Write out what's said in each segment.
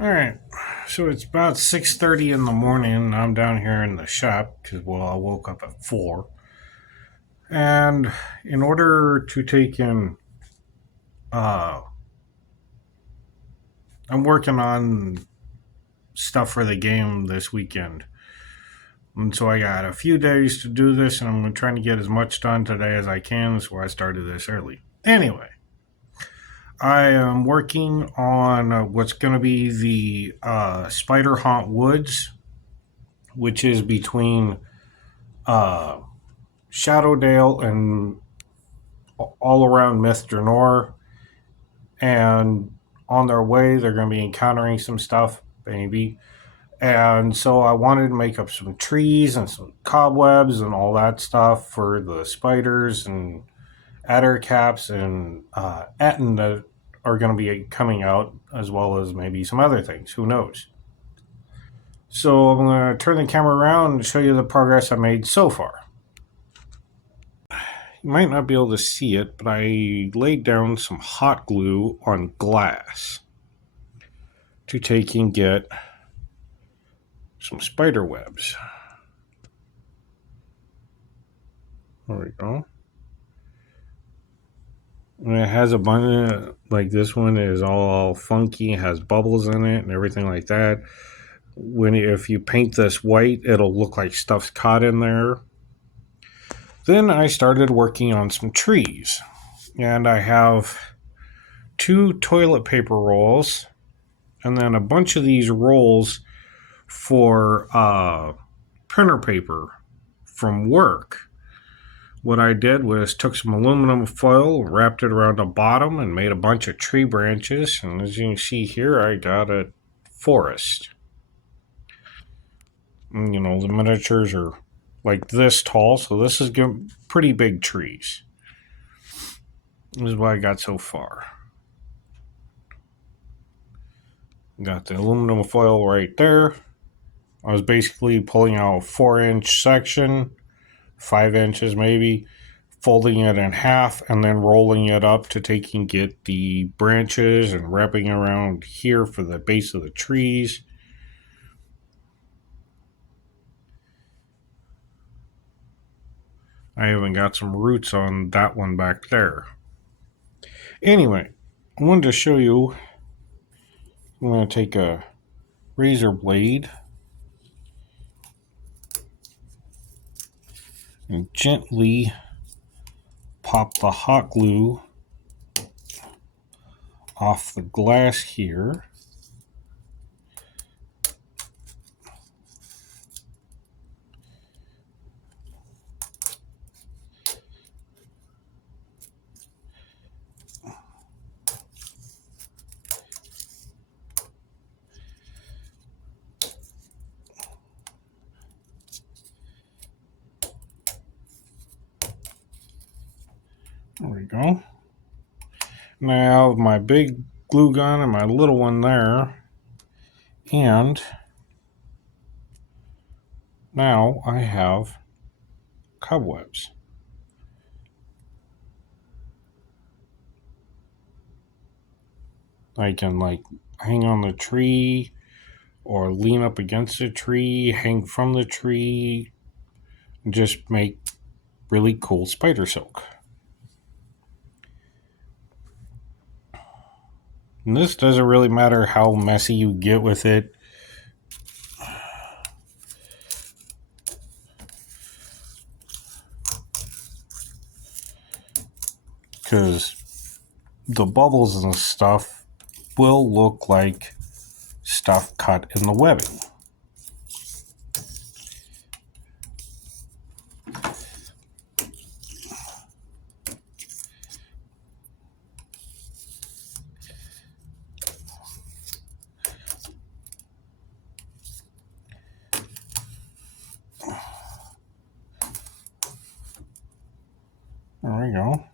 Alright, so it's about 6:30 in the morning. I'm down here in the shop because, well, I woke up at 4. And in order to take in, uh, I'm working on stuff for the game this weekend. And so I got a few days to do this, and I'm trying to get as much done today as I can. That's why I started this early. Anyway, I am working on what's going to be the Spiderhaunt Woods, which is between uh, Shadowdale and all around Mr. Nor. And on their way, they're going to be encountering some stuff, maybe. And so I wanted to make up some trees and some cobwebs and all that stuff for the spiders and adder caps and Etten that are going to be coming out, as well as maybe some other things. Who knows? So I'm going to turn the camera around and show you the progress I made so far. You might not be able to see it, but I laid down some hot glue on glass to take and get some spider webs. There we go. And it has a bunch of, like, this one is all funky, has bubbles in it and everything like that. If you paint this white, it'll look like stuff's caught in there. Then I started working on some trees. And I have 2 toilet paper rolls and then a bunch of these rolls for printer paper from work. What I did was took some aluminum foil, wrapped it around the bottom, and made a bunch of tree branches. And as you can see here, I got a forest. And, the miniatures are like this tall, so this is pretty big trees. This is what I got so far. Got the aluminum foil right there. I was basically pulling out a 4-inch section, 5 inches maybe, folding it in half, and then rolling it up to take and get the branches and wrapping around here for the base of the trees. I even got some roots on that one back there. Anyway, I wanted to show you. I'm going to take a razor blade and gently pop the hot glue off the glass here. There we go. Now my big glue gun and my little one there. And now I have cobwebs. I can hang on the tree or lean up against the tree, hang from the tree, and just make really cool spider silk. And this doesn't really matter how messy you get with it. Because the bubbles and stuff will look like stuff cut in the webbing. There we go.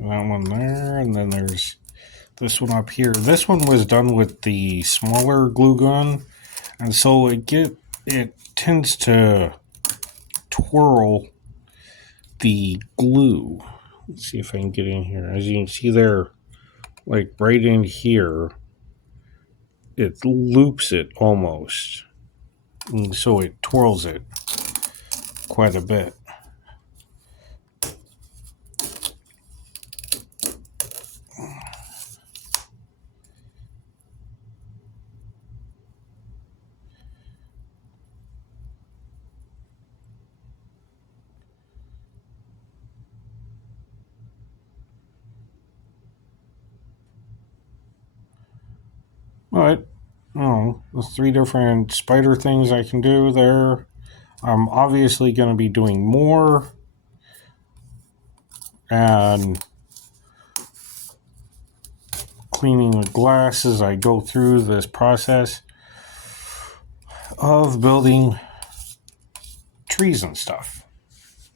That one there, and then there's this one up here. This one was done with the smaller glue gun, and so it tends to twirl the glue. Let's see if I can get in here. As you can see there, like right in here, it loops it almost. And so it twirls it quite a bit. But, there's 3 different spider things I can do there. I'm obviously going to be doing more. And cleaning the glass as I go through this process of building trees and stuff.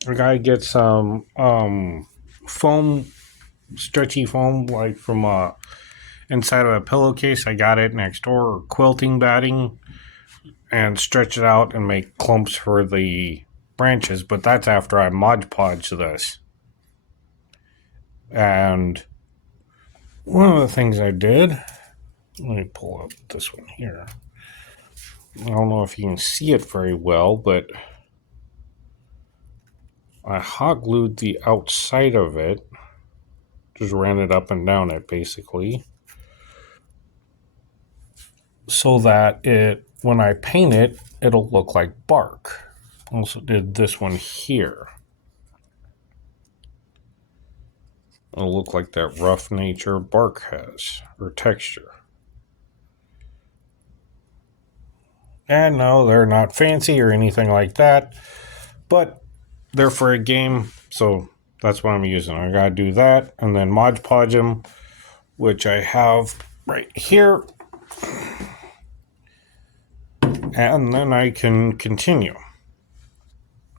I gotta get some foam, stretchy foam, like from inside of a pillowcase. I got it next door, or quilting batting, and stretch it out and make clumps for the branches. But that's after I Mod Podge this. And one of the things I did, let me pull up this one here. I don't know if you can see it very well, but I hot glued the outside of it. Just ran it up and down it, basically. So that when I paint it, it'll look like bark. Also did this one here. It'll look like that rough nature bark has, or texture. And no, they're not fancy or anything like that, but they're for a game, so that's what I'm using. I gotta do that, and then Mod Podge them, which I have right here. And then I can continue.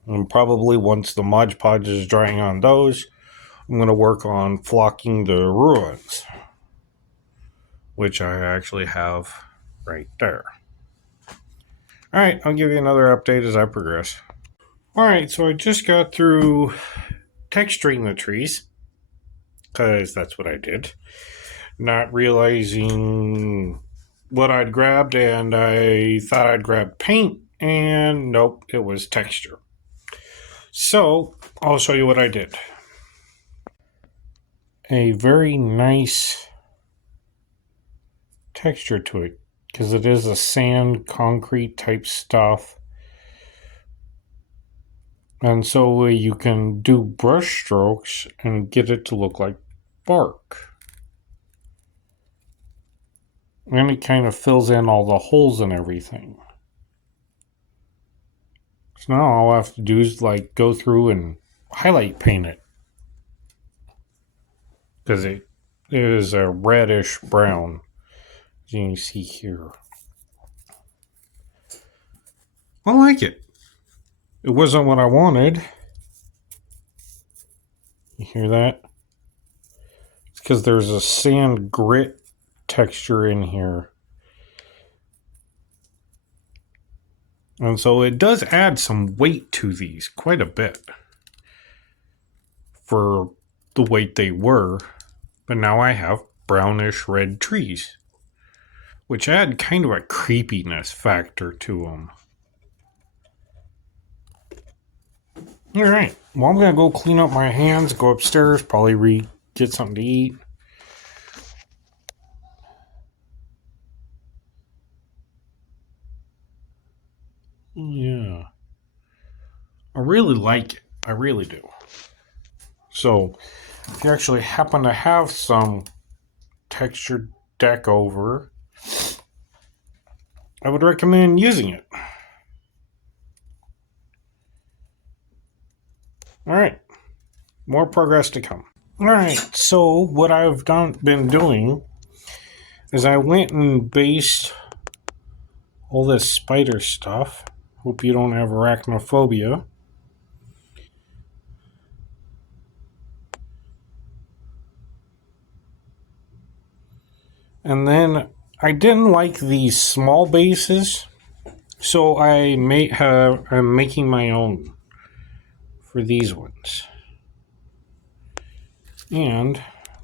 And probably once the Mod Podge is drying on those, I'm going to work on flocking the ruins, which I actually have right there. Alright, I'll give you another update as I progress. Alright, so I just got through texturing the trees, because that's what I did. Not realizing what I'd grabbed, and I thought I'd grab paint, and nope, it was texture. So, I'll show you what I did. A very nice texture to it, because it is a sand, concrete type stuff. And so you can do brush strokes and get it to look like bark. And it kind of fills in all the holes and everything. So now all I have to do is like go through and highlight paint it. Because it is a reddish brown, as you can see here. I like it. It wasn't what I wanted. You hear that? It's because there's a sand grit texture in here. And so it does add some weight to these, quite a bit, for the weight they were. But now I have brownish red trees, which add kind of a creepiness factor to them. Alright, well, I'm going to go clean up my hands, go upstairs, probably get something to eat. Yeah. I really like it. I really do. So, if you actually happen to have some textured deck over, I would recommend using it. Alright. More progress to come. Alright, so what I've been doing is I went and based all this spider stuff. Hope you don't have arachnophobia. And then I didn't like these small bases, so I'm making my own for these ones. And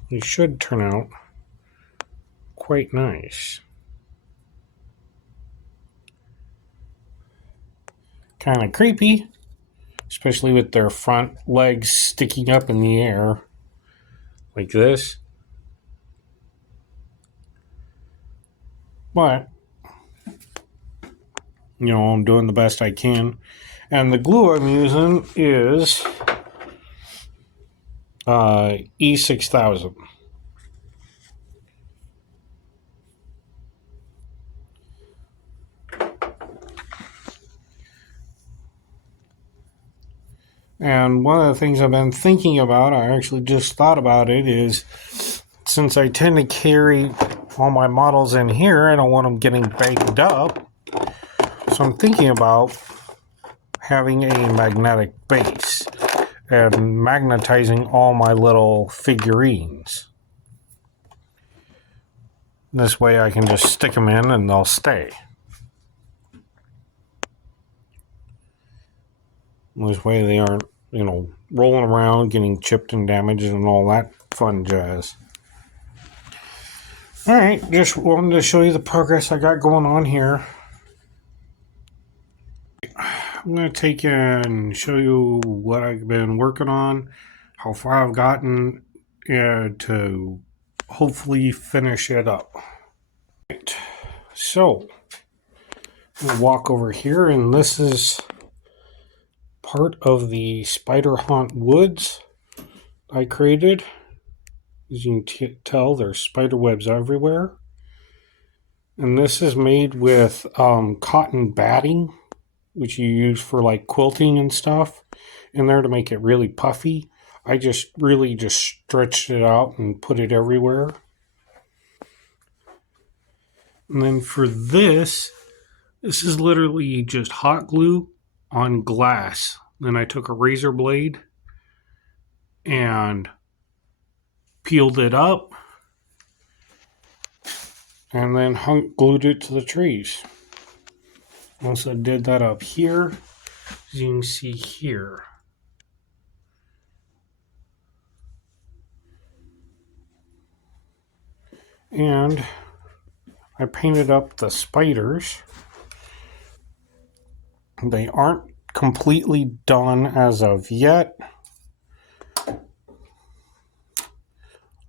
they should turn out quite nice. Kind of creepy, especially with their front legs sticking up in the air like this. But, I'm doing the best I can. And the glue I'm using is E6000. And one of the things I've been thinking about, I actually just thought about it, is since I tend to carry all my models in here, I don't want them getting baked up. So I'm thinking about having a magnetic base and magnetizing all my little figurines. This way I can just stick them in and they'll stay. This way they aren't, rolling around, getting chipped and damaged and all that fun jazz. Alright, just wanted to show you the progress I got going on here. I'm going to take and show you what I've been working on, how far I've gotten to hopefully finish it up. Right. So, I'm going to walk over here, and this is part of the Spiderhaunt Woods I created. As you can tell, there's spider webs everywhere. And this is made with cotton batting, which you use for like quilting and stuff in there to make it really puffy. I just really stretched it out and put it everywhere. And then for this is literally just hot glue on glass. Then I took a razor blade and peeled it up and then glued it to the trees. Also did that up here, as you can see here. And I painted up the spiders. They aren't completely done as of yet.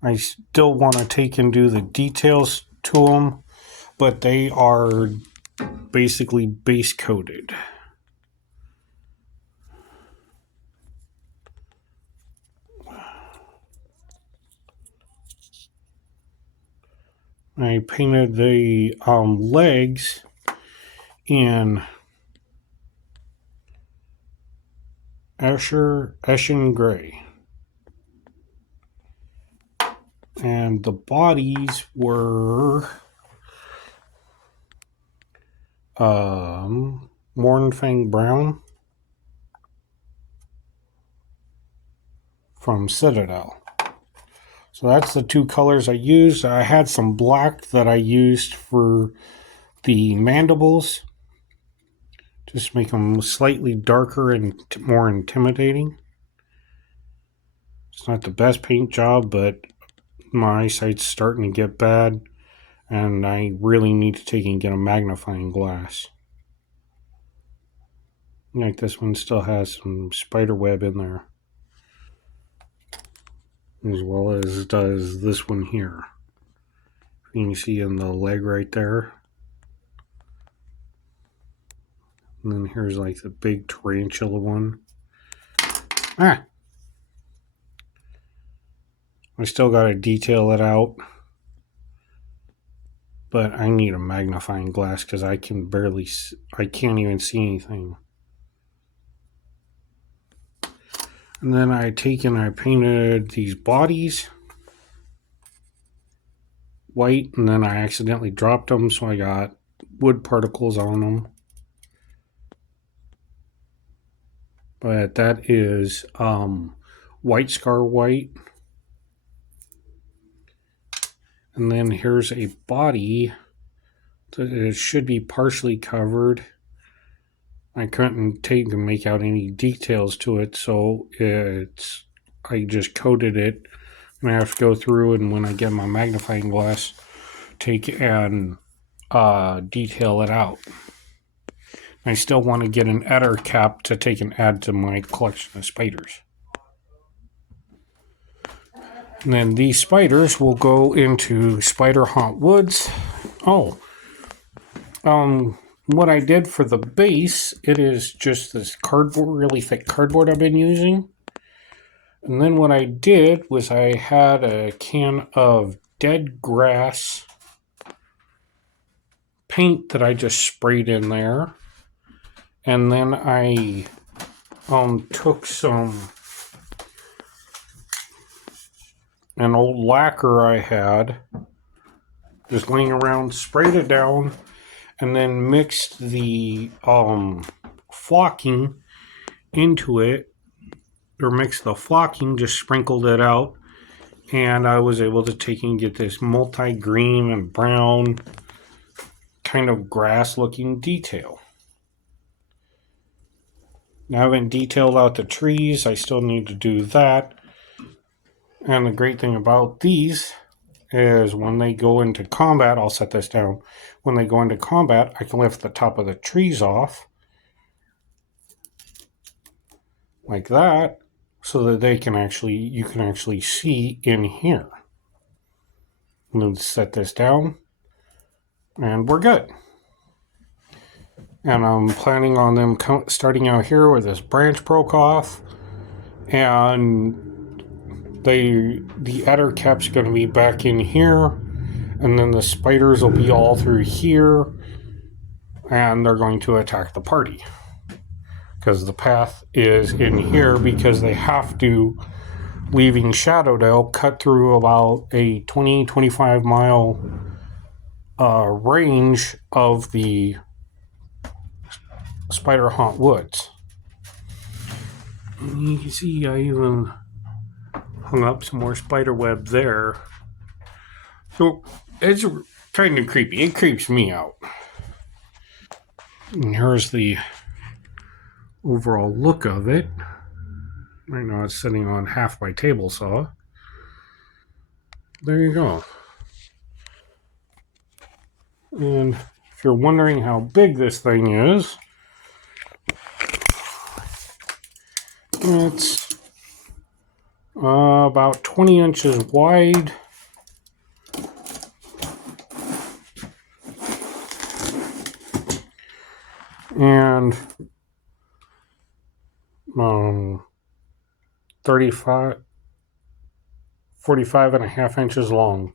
I still want to take and do the details to them, but they are basically base coated. I painted the legs in Ashen Gray. And the bodies were Mornfang Brown from Citadel. So that's the two colors I used. I had some black that I used for the mandibles, just make them slightly darker and more intimidating. It's not the best paint job, but my eyesight's starting to get bad, and I really need to take and get a magnifying glass. Like this one still has some spider web in there, as well as does this one here. You can see in the leg right there. And then here's like the big tarantula one. I still got to detail it out, but I need a magnifying glass because I can't even see anything. And then I painted these bodies white, and then I accidentally dropped them, so I got wood particles on them. But that is White Scar White. And then here's a body that it should be partially covered. I couldn't take and make out any details to it, so I just coated it And I have to go through, and when I get my magnifying glass, take and detail it out. I still want to get an adder cap to take and add to my collection of spiders. And then these spiders will go into Spiderhaunt Woods. What I did for the base, it is just this cardboard, really thick cardboard I've been using. And then what I did was I had a can of dead grass paint that I just sprayed in there. And then I took an old lacquer I had just laying around, sprayed it down, and then mixed the flocking into it, or mixed the flocking, just sprinkled it out, and I was able to take and get this multi-green and brown kind of grass-looking detail. Now, I haven't detailed out the trees. I still need to do that. And the great thing about these is when they go into combat, I'll set this down. When they go into combat, I can lift the top of the trees off like that, so that you can actually see in here. And then set this down, and we're good. And I'm planning on them starting out here where this branch broke off, and the adder cap's going to be back in here, and then the spiders will be all through here, and they're going to attack the party because the path is in here, because they have to, leaving Shadowdale, cut through about a 20-25 mile range of the Spiderhaunt Woods. And you can see I even hung up some more spider web there. So it's kind of creepy. It creeps me out. And here's the overall look of it. Right now it's sitting on half my table saw. There you go. And if you're wondering how big this thing is, it's about 20 inches wide. And 45 and a half inches long.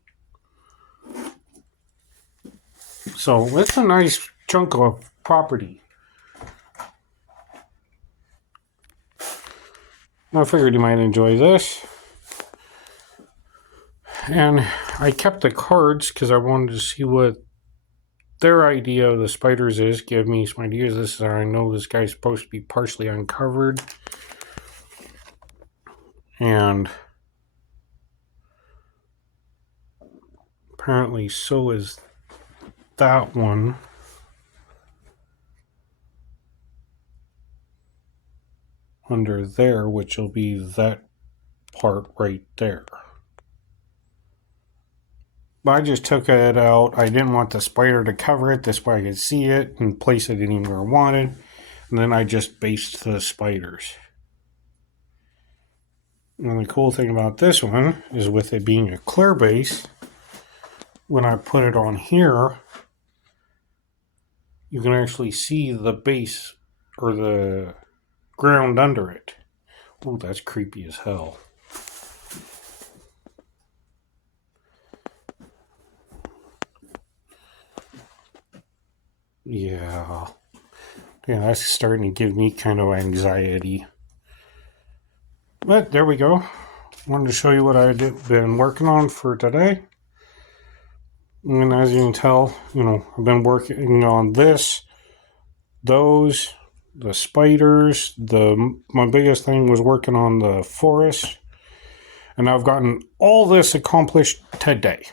So it's a nice chunk of property. I figured you might enjoy this. And I kept the cards because I wanted to see what their idea of the spiders is. Give me some ideas. This is how I know this guy's supposed to be partially uncovered. And apparently so is that one. Under there, which will be that part right there. But I just took it out. I didn't want the spider to cover it. This way I could see it and place it anywhere I wanted. And then I just based the spiders. And the cool thing about this one is, with it being a clear base, when I put it on here, you can actually see the base or the ground under it. Oh, that's creepy as hell. Yeah, that's starting to give me kind of anxiety. But there we go. Wanted to show you what I've been working on for today. And as you can tell, I've been working on this, those, the spiders. My biggest thing was working on the forest. And I've gotten all this accomplished today.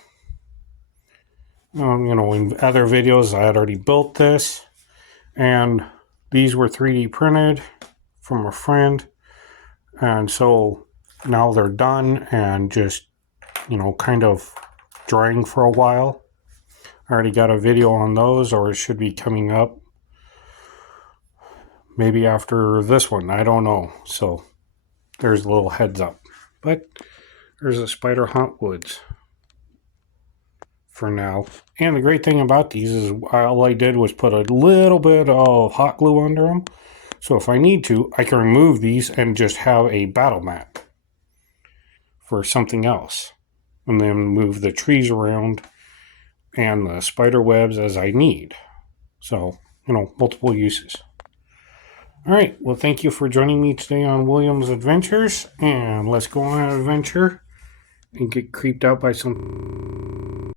In other videos, I had already built this. And these were 3D printed from a friend. And so now they're done and just kind of drying for a while. I already got a video on those, or it should be coming up maybe after this one. I don't know. So there's a little heads up. But there's a Spiderhaunt Woods for now. And the great thing about these is all I did was put a little bit of hot glue under them. So if I need to, I can remove these and just have a battle mat for something else. And then move the trees around and the spider webs as I need. So, multiple uses. All right, well, thank you for joining me today on William's Adventures, and let's go on an adventure and get creeped out by some